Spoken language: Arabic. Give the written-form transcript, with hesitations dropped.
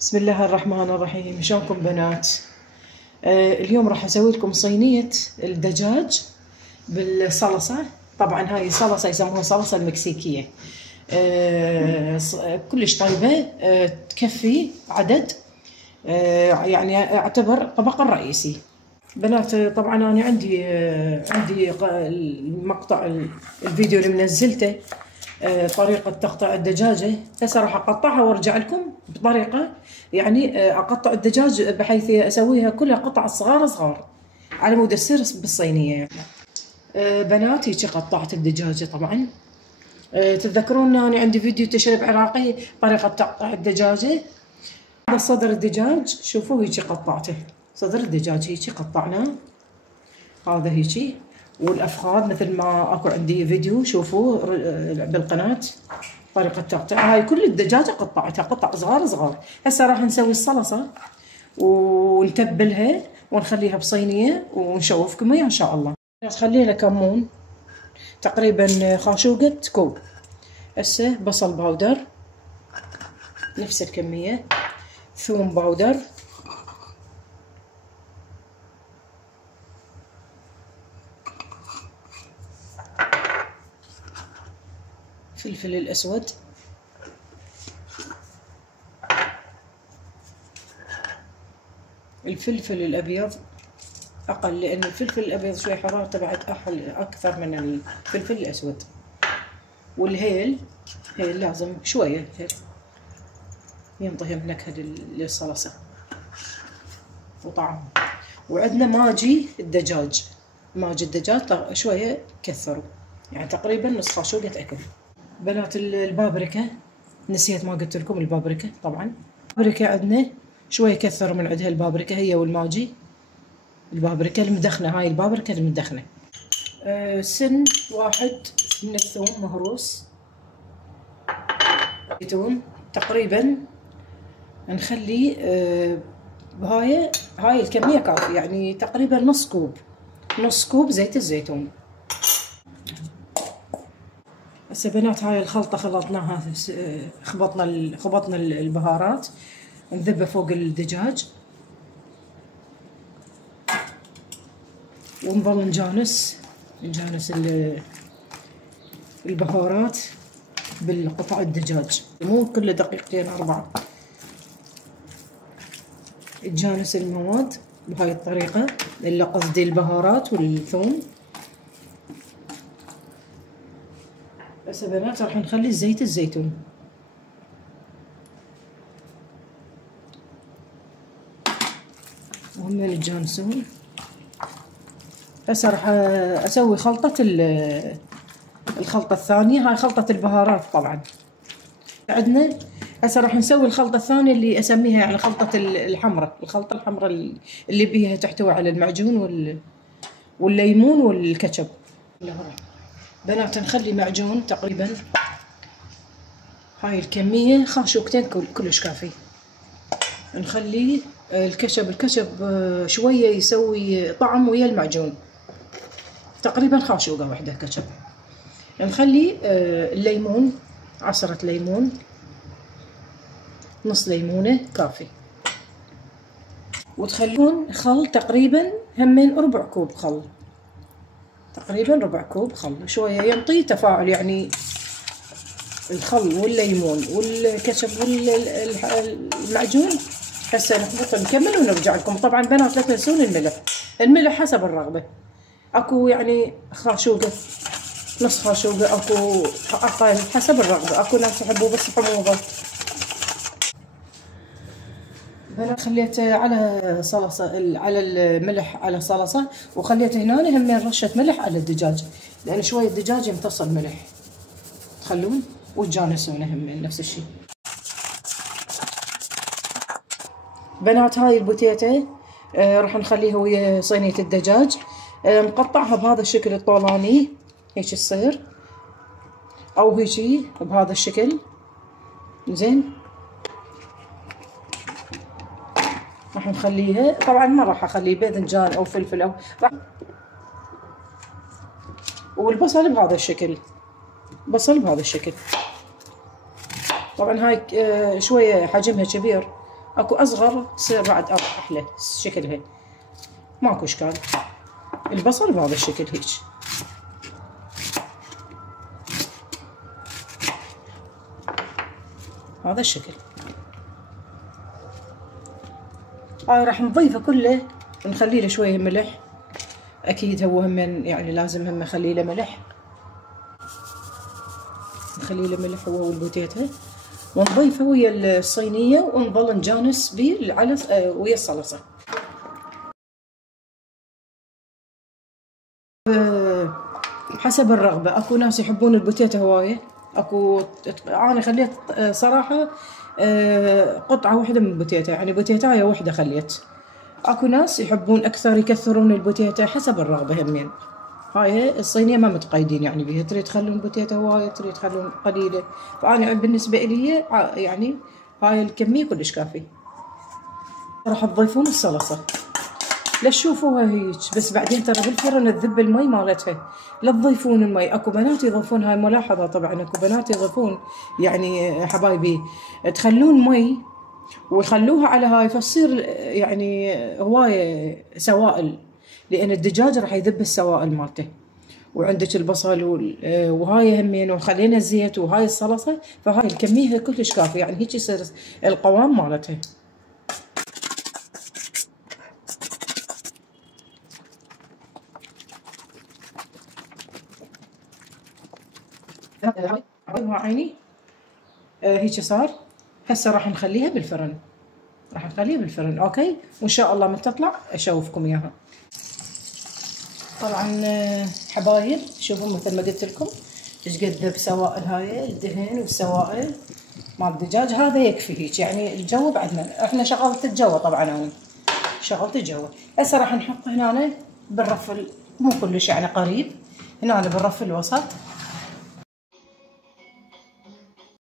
بسم الله الرحمن الرحيم. شلونكم بنات؟ اليوم راح اسوي لكم صينية الدجاج بالصلصة. طبعا هاي صلصة يسموها صلصة المكسيكية. كلش طيبة، تكفي عدد، يعني اعتبر طبق الرئيسي. بنات طبعا انا عندي المقطع الفيديو اللي منزلته، طريقة تقطيع الدجاجة. هسه راح اقطعها وارجع لكم بطريقة، يعني اقطع الدجاج بحيث اسويها كلها قطع صغار صغار على مود تصير بالصينية يعني. بنات هيك قطعت الدجاجة. طبعا تتذكرون اني عندي فيديو تشريب عراقي طريقة تقطيع الدجاجة. هذا صدر الدجاج، شوفوا هيك قطعته. صدر الدجاج هيك قطعناه، هذا هيك. والافخاذ مثل ما اكو عندي فيديو شوفوه بالقناة طريقة تقطيع. هاي كل الدجاجة قطعتها قطع صغار صغار. هسه راح نسوي الصلصة ونتبلها ونخليها بصينية ونشوفكم وياها ان شاء الله. خلي لها كمون تقريبا خاشوقة كوب. هسه بصل باودر نفس الكمية، ثوم باودر، فلفل الأسود، الفلفل الأبيض أقل لأن الفلفل الأبيض شوي حرارته بعد أكثر من الفلفل الأسود. والهيل لازم شوية هيل ينطي نكهة للصلصة وطعم. وعندنا ماجي الدجاج، ماجي الدجاج شوية كثروا، يعني تقريبا نص خاشوقة أكل. بنات البابريكا نسيت ما قلت لكم البابريكا. طبعا البابريكا عندنا شوية كثروا من عندها البابريكا هي والماجي. البابريكا المدخنة، هاي البابريكا المدخنة. سن واحد من الثوم مهروس، زيتون تقريبا نخلي هاي الكمية كافية، يعني تقريبا نص كوب زيت الزيتون. هسه بنات هاي الخلطة خلطناها، خبطنا البهارات نذبها فوق الدجاج ونظل نجانس البهارات بالقطع الدجاج، مو كل دقيقتين 4. تجانس المواد بهاي الطريقة، اللي قصدي البهارات والثوم. بس بنات راح نخلي زيت الزيتون وهم يتجانسون. هسه راح اسوي الخلطة الثانية. هاي خلطة البهارات طبعا عندنا. هسه راح نسوي الخلطة الثانية اللي اسميها يعني خلطة الحمرة. الخلطة الحمرة اللي بيها تحتوي على المعجون والليمون والكاتشب. بنات نخلي معجون تقريبا هاي الكمية خاشوقتين كلش كافي. نخلي الكاتشب شوية يسوي طعم ويا المعجون، تقريبا خاشوقة واحدة كاتشب. نخلي الليمون، عصرة ليمون، نص ليمونة كافي. وتخلون خل تقريبا همين ربع كوب خل، تقريبا ربع كوب خل. شوية ينطي تفاعل يعني الخل والليمون والكاتشب والمعجون. هسه نخلط نكمل ونرجع لكم. طبعا بنات لا تنسون الملح حسب الرغبة. اكو يعني خاشوقة، نص خاشوقة، اكو اقل حسب الرغبة. اكو ناس يحبوا بس حموضة. انا خليت على صلصة على الملح على صلصة، وخليت هنا همين رشة ملح على الدجاج لان شوية الدجاج يمتص الملح. تخلون وتجانسونه همين نفس الشيء. بنات هاي البوتيتة راح نخليها ويا صينية الدجاج. نقطعها بهذا الشكل الطولاني هيك تصير، او هيجي بهذا الشكل. زين راح نخليها. طبعا ما راح اخلي باذنجان او فلفل او والبصل بهذا الشكل، بصل بهذا الشكل. طبعا هاي شوية حجمها كبير اكو اصغر تصير بعد احلى شكلها، ماكو اشكال. البصل بهذا الشكل هيك. هذا الشكل. هاي راح نضيفه كله، نخلي له شويه ملح، اكيد هو هم يعني لازم هم نخلي له ملح، نخلي له ملح هو والبوتيتا، ونضيفه ويا الصينيه ونظل نجانس به على ويا الصلصه. حسب الرغبه، اكو ناس يحبون البوتيتا هوايه، اكو انا خليت صراحه قطعه واحده من البوتيتا، يعني بوتيتايه واحده خليت. اكو ناس يحبون اكثر يكثرون البوتيتا، حسب الرغبه همين. هاي الصينيه ما متقيدين يعني بيها، تريد تخلون بوتيتا هوايه تريد تخلون قليله، فانا بالنسبه لي يعني هاي الكميه كلش كافي. راح تضيفون الصلصه، لا تشوفوها هيك بس، بعدين ترى بالفرن تذب المي مالتها، لا تضيفون المي. اكو بنات يضيفون، هاي ملاحظه طبعا، اكو بنات يضيفون يعني حبايبي تخلون مي ويخلوها على هاي، فتصير يعني هوايه سوائل، لان الدجاج راح يذب السوائل مالته. وعندك البصل وهاي همين، وخلينا الزيت وهاي الصلصه، فهاي الكميه كلش كافيه، يعني هيك يصير القوام مالتها. عيني هيك صار. هسه راح نخليها بالفرن، راح نخليها بالفرن اوكي، وان شاء الله من تطلع اشوفكم اياها. طبعا حبايب شوفوا مثل ما قلت لكم ايش قد ذب سوائل، هاي الدهن والسوائل مال الدجاج هذا يكفي هيك، يعني الجو بعدنا احنا شغلت الجو طبعا، انا شغلت الجو. هسه راح نحط هنا بالرف مو كلش يعني قريب، هنا بالرف الوسط